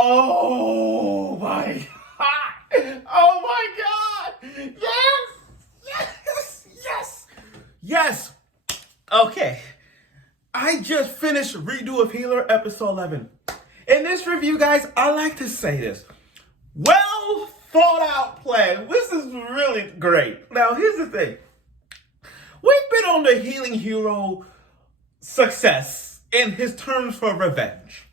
Oh my God. Oh my God. Yes. Yes. Yes. Yes. Okay. I just finished Redo of Healer episode 11. In this review, guys, I like to say this. Well thought out plan. This is really great. Now, here's the thing. We've been on the healing hero success in his terms for revenge.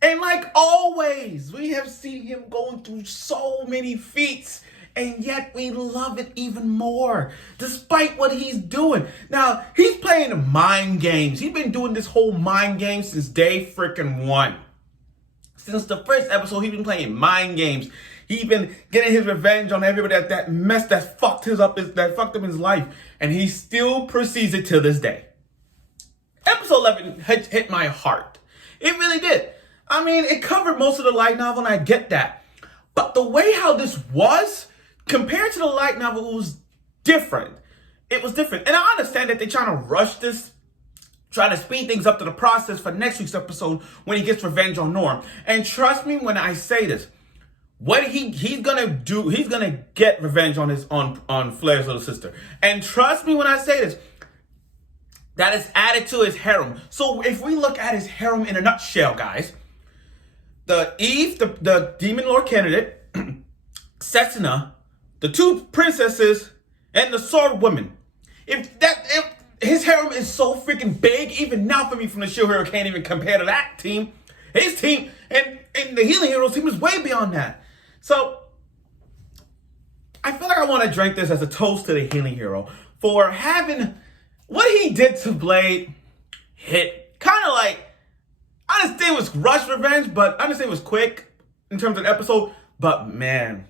And like always, we have seen him going through so many feats, and yet we love it even more, despite what he's doing. Now, he's playing mind games. He's been doing this whole mind game since day freaking one. Since the first episode, he's been playing mind games. He's been getting his revenge on everybody that mess that fucked up his life. And he still proceeds it to this day. Episode 11 hit my heart. It really did. I mean, it covered most of the light novel, and I get that. But the way how this was, compared to the light novel, it was different. It was different. And I understand that they're trying to rush this, trying to speed things up to the process for next week's episode when he gets revenge on Norm. And trust me when I say this, what he's gonna do, he's gonna get revenge on Flair's little sister. And trust me when I say this, that is added to his harem. So if we look at his harem in a nutshell, guys, the Eve, the Demon Lord candidate, Setsuna, the two princesses, and the sword woman. If his harem is so freaking big, even now for me from the Shield Hero can't even compare to that team. His team and the Healing Heroes team is way beyond that. So I feel like I want to drink this as a toast to the Healing Hero for having what he did to Blade hit. Kind of like, I understand it was rushed revenge, but I understand it was quick in terms of the episode. But man,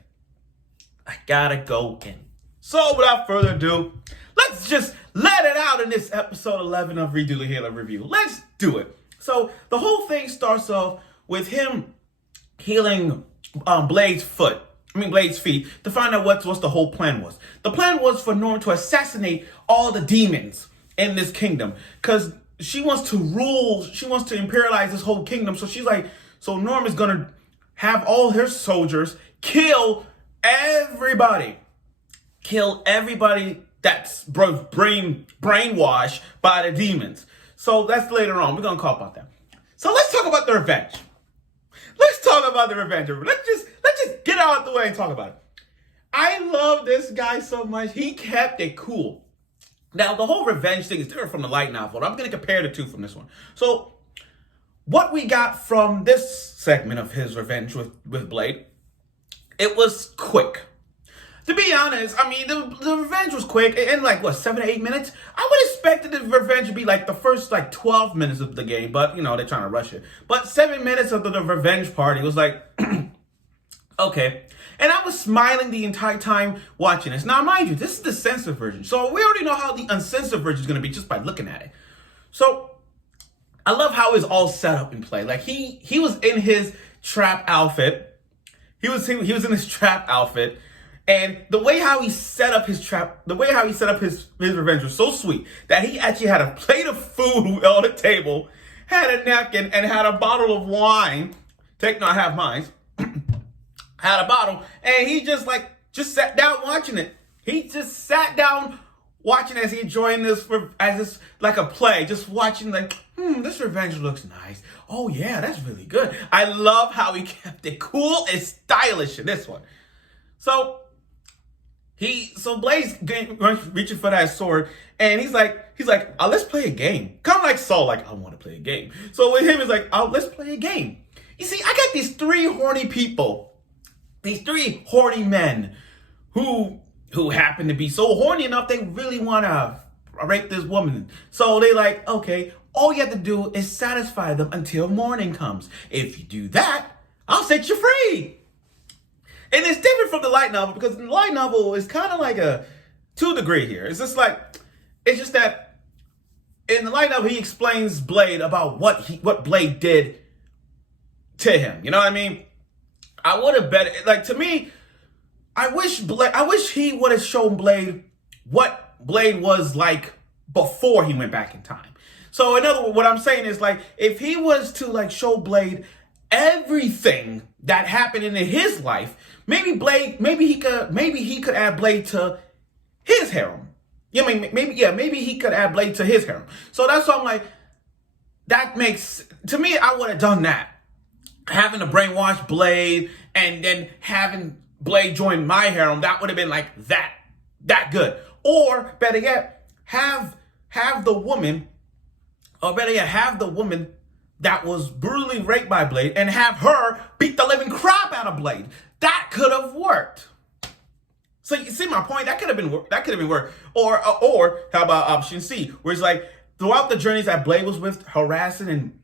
I gotta go in. So without further ado, let's just let it out in this episode 11 of Redo the Healer review. Let's do it. So the whole thing starts off with him healing Blade's feet to find out what the whole plan was. The plan was for Norm to assassinate all the demons in this kingdom because she wants to rule, she wants to imperialize this whole kingdom. So she's like, so Norm is gonna have all her soldiers kill everybody that's brainwashed by the demons. So that's later on. We're gonna talk about that. So let's talk about the revenge. Let's talk about the revenge. Let's just get out of the way and talk about it. I love this guy so much. He kept it cool. Now, the whole revenge thing is different from the light novel. I'm going to compare the two from this one. So, what we got from this segment of his revenge with Blade, it was quick. To be honest, I mean, the revenge was quick. In like, 7 to 8 minutes? I would expect the revenge to be like the first 12 minutes of the game. But, they're trying to rush it. But 7 minutes of the revenge party was like, okay. And I was smiling the entire time watching this. Now, mind you, this is the censored version. So we already know how the uncensored version is going to be just by looking at it. So I love how it's all set up in play. Like he was in his trap outfit. He was in his trap outfit. And the way how he set up his trap, the way how he set up his revenge was so sweet that he actually had a plate of food on the table, had a napkin, and had a bottle of wine. I have mine. Had a bottle, and he just sat down watching it. He just sat down watching as he enjoying this like a play, just watching this revenge looks nice. Oh yeah, that's really good. I love how he kept it cool and stylish in this one. So Blade's reaching for that sword, and he's like, let's play a game. Kind of like Saul, I want to play a game. So with him, it's like, let's play a game. You see, I got these three horny people. These three horny men who happen to be so horny enough they really want to rape this woman. So they like, okay, all you have to do is satisfy them until morning comes. If you do that, I'll set you free. And it's different from the light novel because the light novel is kind of like to a degree here. It's just that in the light novel he explains Blade about what Blade did to him. You know what I mean? I would have bet, to me, I wish he would have shown Blade what Blade was like before he went back in time. So in other words, what I'm saying is if he was to show Blade everything that happened in his life, maybe he could add Blade to his harem. You know, maybe he could add Blade to his harem. So that's why I'm like, that makes, to me, I would have done that. Having a brainwash Blade and then having Blade join my harem, that would have been like that good. Or better yet, have the woman, or better yet, have the woman that was brutally raped by Blade and have her beat the living crap out of Blade. That could have worked. So you see my point? That could have been worked. Or how about option C, where it's like throughout the journeys that Blade was with, harassing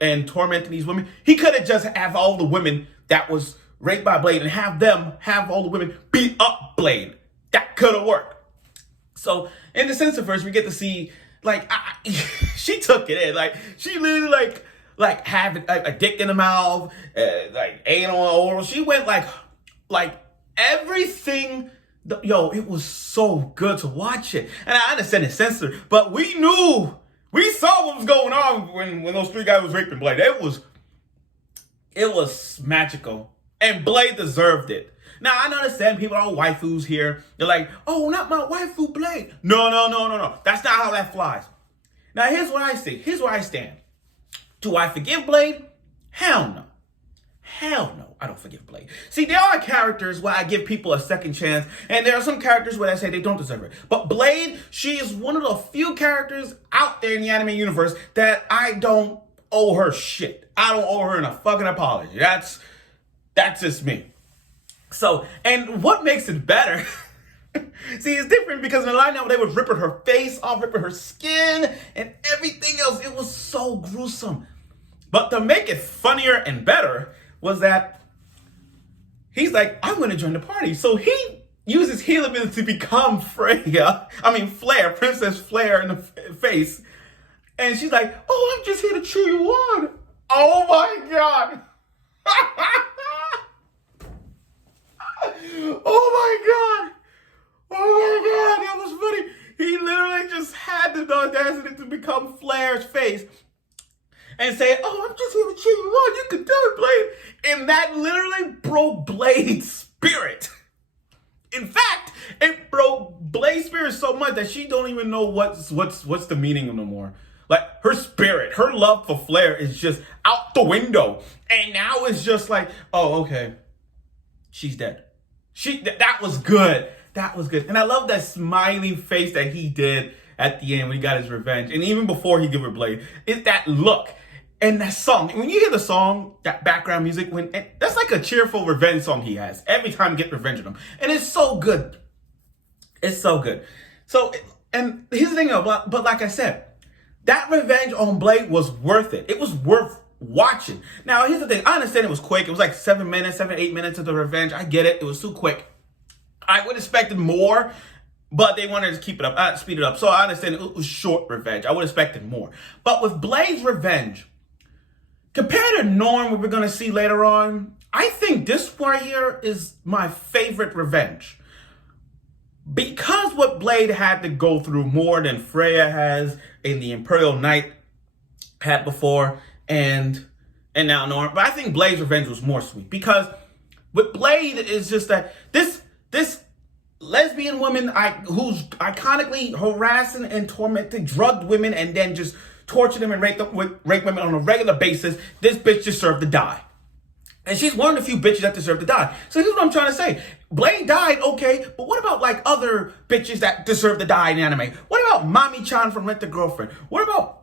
and tormenting these women, he could have just have all the women that was raped by Blade and have all the women beat up Blade. That could have worked. So in the sense of first, we get to see like she took it in, like she literally like having a dick in the mouth, like anal oral. She went like everything. It was so good to watch it, and I understand it's censored, but we saw what was going on when those three guys was raping Blade. It was magical, and Blade deserved it. Now I understand people are waifus here. They're like, oh, not my waifu Blade. No. That's not how that flies. Now here's what I say. Here's where I stand. Do I forgive Blade? Hell no. Hell no, I don't forgive Blade. See, there are characters where I give people a second chance, and there are some characters where I say they don't deserve it. But Blade, she is one of the few characters out there in the anime universe that I don't owe her shit. I don't owe her a fucking apology. That's just me. So, and what makes it better, see, it's different because in the line now they were ripping her face off, ripping her skin, and everything else. It was so gruesome. But to make it funnier and better was that he's like, I'm going to join the party. So he uses healing ability to become Flair, Princess Flair in the face. And she's like, oh, I'm just here to cheer you on. Oh my God. Oh my God, that was funny. He literally just had the audacity to become Flair's face and say, oh, I'm just here to cheer you on. You can do it, Blade. And that literally broke Blade's spirit. In fact, it broke Blade's spirit so much that she don't even know what's the meaning of no more. Like, her spirit, her love for Flair is just out the window. And now it's just like, oh, okay, she's dead. That was good. That was good. And I love that smiling face that he did at the end when he got his revenge. And even before he gave her Blade, it's that look and that song. When you hear the song, that background music, that's like a cheerful revenge song he has every time he gets revenge on him. And it's so good. It's so good. So, and here's the thing, but like I said, that revenge on Blade was worth it. It was worth watching. Now, here's the thing. I understand it was quick. It was like 8 minutes of the revenge. I get it. It was too quick. I would have expected more, but they wanted to keep it up, speed it up. So I understand it was short revenge. I would have expected more. But with Blade's revenge, compared to Norm, what we're going to see later on, I think this one here is my favorite revenge. Because what Blade had to go through more than Freya has in the Imperial Knight had before, and now Norm. But I think Blade's revenge was more sweet. Because with Blade, it's just that this lesbian woman who's iconically harassing and tormenting, drugged women, and then just torture them and rape women on a regular basis, this bitch deserved to die. And she's one of the few bitches that deserve to die. So here's what I'm trying to say. Blade died, okay, but what about like other bitches that deserve to die in anime? What about Mami-chan from Rent a Girlfriend? What about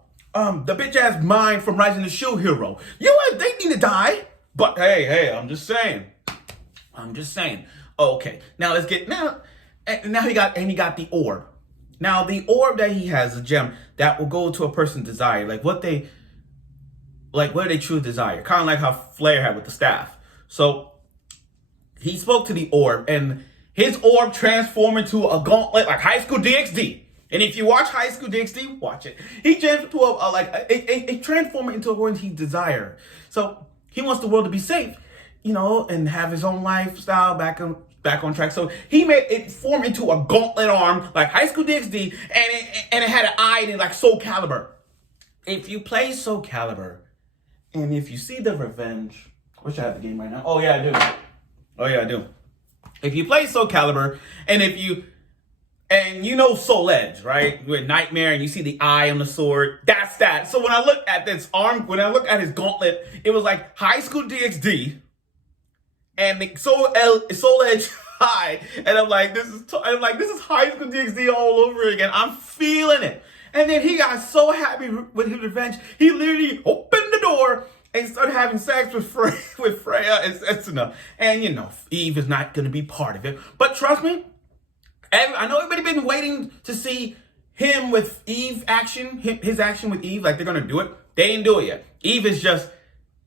the bitch-ass Mine from Rising the Shield Hero? They need to die. But hey, I'm just saying. Okay, now let's get now he got the orb. Now the orb that he has, a gem that will go to a person's desire, what do they truly desire? Kind of like how Flair had with the staff. So he spoke to the orb, and his orb transformed into a gauntlet like High School DxD. And if you watch High School DxD, watch it. He transformed into transformed into a world he desired. So he wants the world to be safe, and have his own lifestyle back on track. So he made it form into a gauntlet arm like High School DxD, and it had an eye in it like Soul Calibur. If you play Soul Calibur, And if you see the revenge, wish I had the game right now. Oh yeah, I do. Oh yeah, I do. If you play Soul Calibur, and you know Soul Edge, right? With Nightmare, and you see the eye on the sword. That's that. So when I look at this arm, when I look at his gauntlet, it was like High School DxD and the Soul Edge High, and I'm like, this is High School DxD all over again. I'm feeling it. And then he got so happy with his revenge, he literally opened the door and started having sex with Freya and Setsuna. And you know, Eve is not going to be part of it. But trust me, I know everybody been waiting to see him with Eve action, his action with Eve, like they're going to do it. They didn't do it yet. Eve is just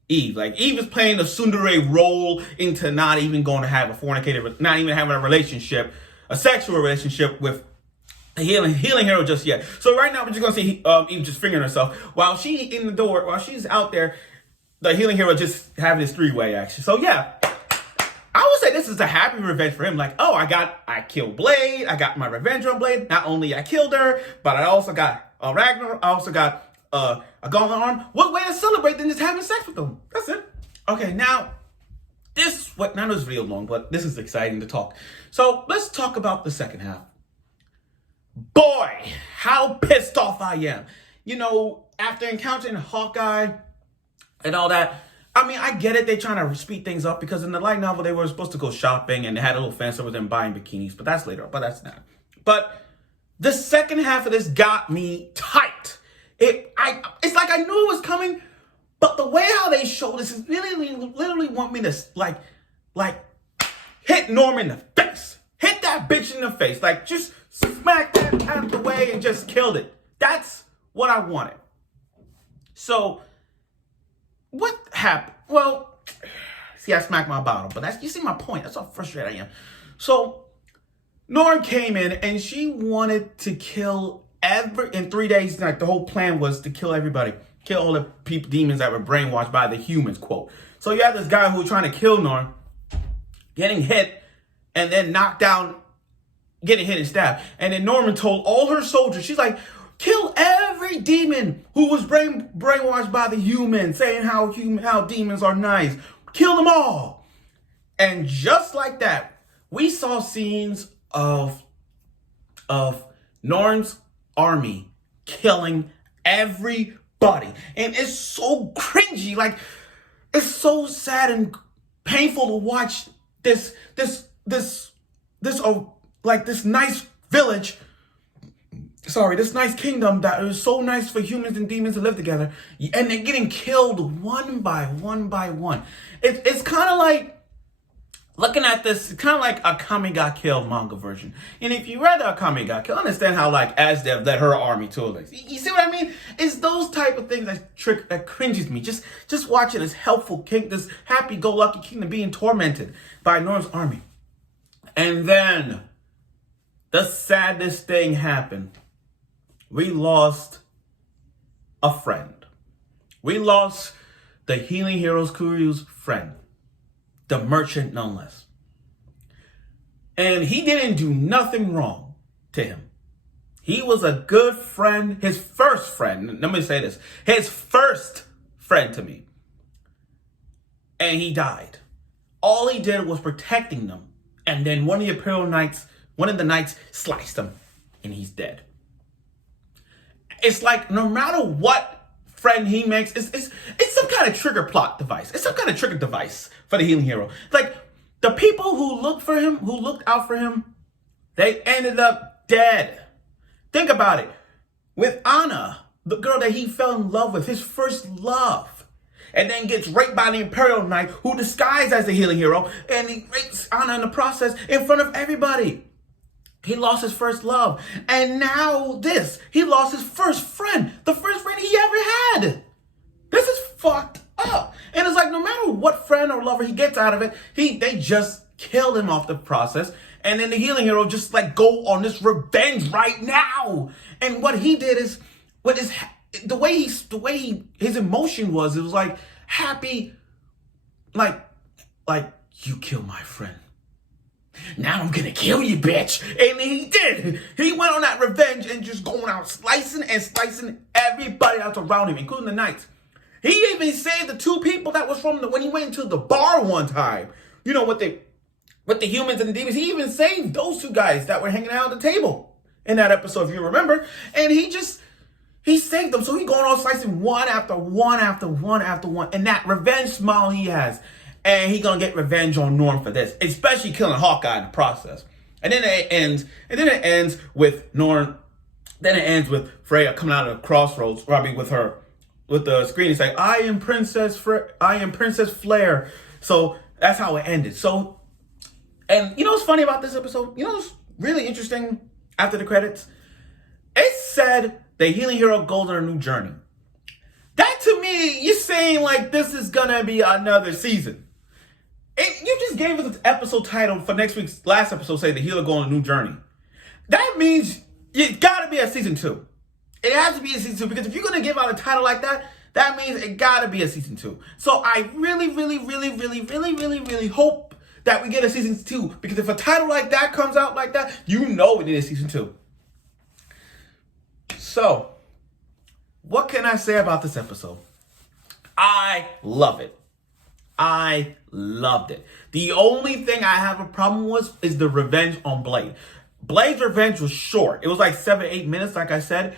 Eve. Like, Eve is playing the tsundere role into not even going to have a fornicator, not even having a relationship, a sexual relationship with a healing hero just yet. So right now we're just going to see Eve just fingering herself while she's out there, the healing hero just having his three-way action. So yeah, I would say this is a happy revenge for him. Like, oh, I killed Blade. I got my revenge on Blade. Not only I killed her, but I also got Ragnar. I also got a gauntlet arm. What way to celebrate than just having sex with them? That's it. Okay, now this video long, but this is exciting to talk. So let's talk about the second half. Boy, how pissed off I am. You know, after encountering Hawkeye and all that, I mean, I get it. They're trying to speed things up because in the light novel, they were supposed to go shopping and they had a little fan service and buying bikinis, but that's later. But that's not. But the second half of this got me tight. It's like I knew it was coming, but the way how they show this is literally want me to like hit Norm in the face, hit that bitch in the face, like just smack that out of the way and just killed it. That's what I wanted. So what happened? Well, see, I smacked my bottle, but you see my point. That's how frustrated I am. So Norm came in and she wanted to kill in 3 days. Like, the whole plan was to kill everybody, kill all the demons that were brainwashed by the humans, quote. So you have this guy who was trying to kill Norm, getting hit and then knocked down, getting hit and stabbed. And then Norman told all her soldiers, she's like, kill every demon who was brainwashed by the humans, saying how demons are nice. Kill them all. And just like that, we saw scenes of Norm's army killing everybody. And it's so cringy. Like, it's so sad and painful to watch this nice village, this nice kingdom that is so nice for humans and demons to live together, and they're getting killed one by one. It's kind of like, looking at this, it's kind of like Akame Got Killed manga version. And if you read Akame Got Killed, understand how, like, Asdev led her army to it. You see what I mean? It's those type of things that cringes me. Just watching this helpful king, this happy-go-lucky kingdom being tormented by Norm's army. And then the saddest thing happened. We lost a friend. We lost the Healing Heroes Kuryu's friend. The merchant, no less. And he didn't do nothing wrong to him. He was a good friend, his first friend. Let me say this. His first friend to me. And he died. All he did was protecting them. And then one of the knights sliced him. And he's dead. It's like, no matter what friend he makes, it's some kind of trigger plot device. It's some kind of trigger device for the healing hero. Like, the people who looked out for him, they ended up dead. Think about it. With Anna, the girl that he fell in love with, his first love, and then gets raped by the Imperial Knight who disguised as the healing hero, and he rapes Anna in the process in front of everybody. He lost his first love. And now he lost his first friend. The first friend he ever had. This is fucked up. And it's like, no matter what friend or lover he gets out of it, they just killed him off the process. And then the healing hero just like go on this revenge right now. And what he did is, the way his emotion was, it was like happy, like you killed my friend. Now I'm gonna kill you, bitch. And he did. He went on that revenge and just going out slicing everybody out around him, including the knights. He even saved the two people that was from when he went into the bar one time. You know, with the humans and the demons. He even saved those two guys that were hanging out at the table in that episode, if you remember. And he saved them. So he going on slicing one after one after one after one. And that revenge smile he has. And he gonna get revenge on Norm for this. Especially killing Hawkeye in the process. And then it ends with Norm. Then it ends with Freya coming out of the crossroads, with the screen. He's like, I am Princess Flare. So that's how it ended. So, and you know what's funny about this episode? You know what's really interesting after the credits? It said the healing hero goes on a new journey. That to me, you're saying like this is gonna be another season. You just gave us an episode title for next week's last episode, say the healer go on a new journey. That means it gotta be a season 2. It has to be a season 2, because if you're gonna give out a title like that, that means it gotta be a season 2. So I really hope that we get a season 2, because if a title like that comes out like that, you know it is season 2. So, what can I say about this episode? I love it. I loved it. The only thing I have a problem with is the revenge on Blade. Blade's revenge was short. It was like 7-8 minutes, like I said.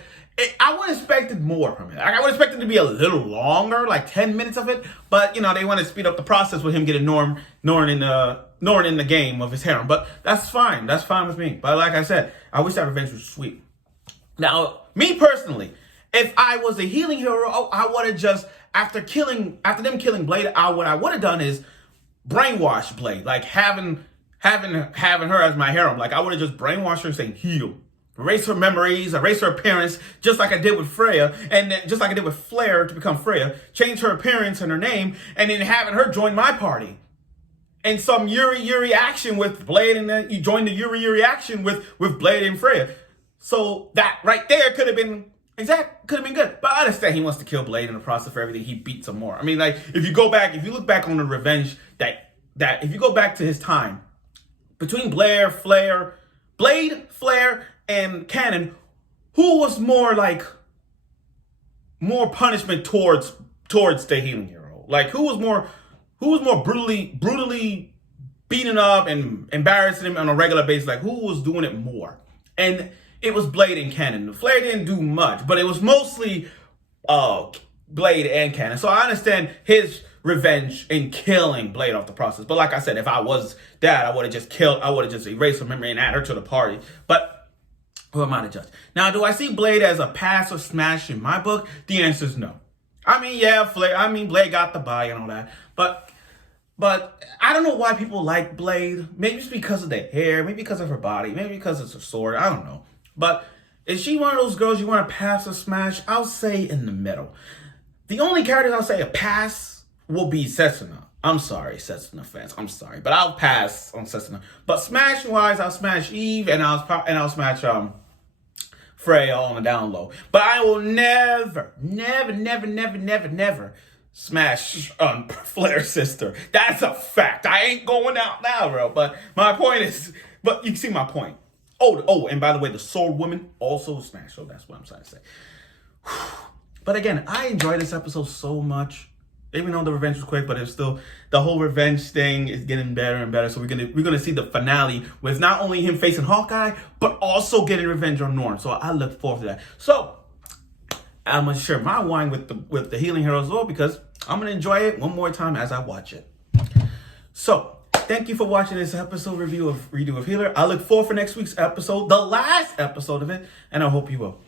I would have expected more from it. I would have expected it to be a little longer, like 10 minutes of it. But, you know, they want to speed up the process with him getting Norn in the game of his harem. But that's fine. That's fine with me. But like I said, I wish that revenge was sweet. Now, me personally, if I was a healing hero, I would have just, after them killing Blade, what I would have done is brainwash Blade. Like having her as my harem. Like I would have just brainwashed her saying heal. Erase her memories, erase her appearance, just like I did with Freya, and then just like I did with Flare to become Freya, change her appearance and her name, and then having her join my party. And some Yuri action with Blade, and then you join the Yuri action with Blade and Freya. So that right there could have been good. But I understand he wants to kill Blade in the process for everything. He beats him more. I mean, like, if you look back on the revenge that if you go back to his time, between Blade, Flare, and Cannon, who was more punishment towards the healing hero? Like who was more brutally beating up and embarrassing him on a regular basis? Like who was doing it more? And it was Blade and Cannon. Flare didn't do much, but it was mostly Blade and Cannon. So I understand his revenge in killing Blade off the process. But like I said, if I was that, I would have just erased her memory and add her to the party. But who am I to judge? Now, do I see Blade as a pass or smash in my book? The answer is no. I mean, yeah, Blade got the buy and all that. But I don't know why people like Blade. Maybe it's because of the hair, maybe because of her body, maybe because it's her sword. I don't know. But is she one of those girls you want to pass or smash? I'll say in the middle. The only characters I'll say a pass will be Setsuna. I'm sorry, Setsuna fans. I'm sorry, but I'll pass on Setsuna. But smash-wise, I'll smash Eve and I'll smash Freya on the down low. But I will never smash Flare's sister. That's a fact. I ain't going out now, bro. But my point is, but you can see my point. Oh, and by the way, the sword woman also smashed. So that's what I'm trying to say. But again, I enjoyed this episode so much. Even though the revenge was quick, but it's still, the whole revenge thing is getting better and better. So we're gonna see the finale with not only him facing Hawkeye, but also getting revenge on Norm. So I look forward to that. So I'm gonna share my wine with the healing hero as well, because I'm gonna enjoy it one more time as I watch it. So thank you for watching this episode redo of Healer. I look forward for next week's episode, the last episode of it, and I hope you will.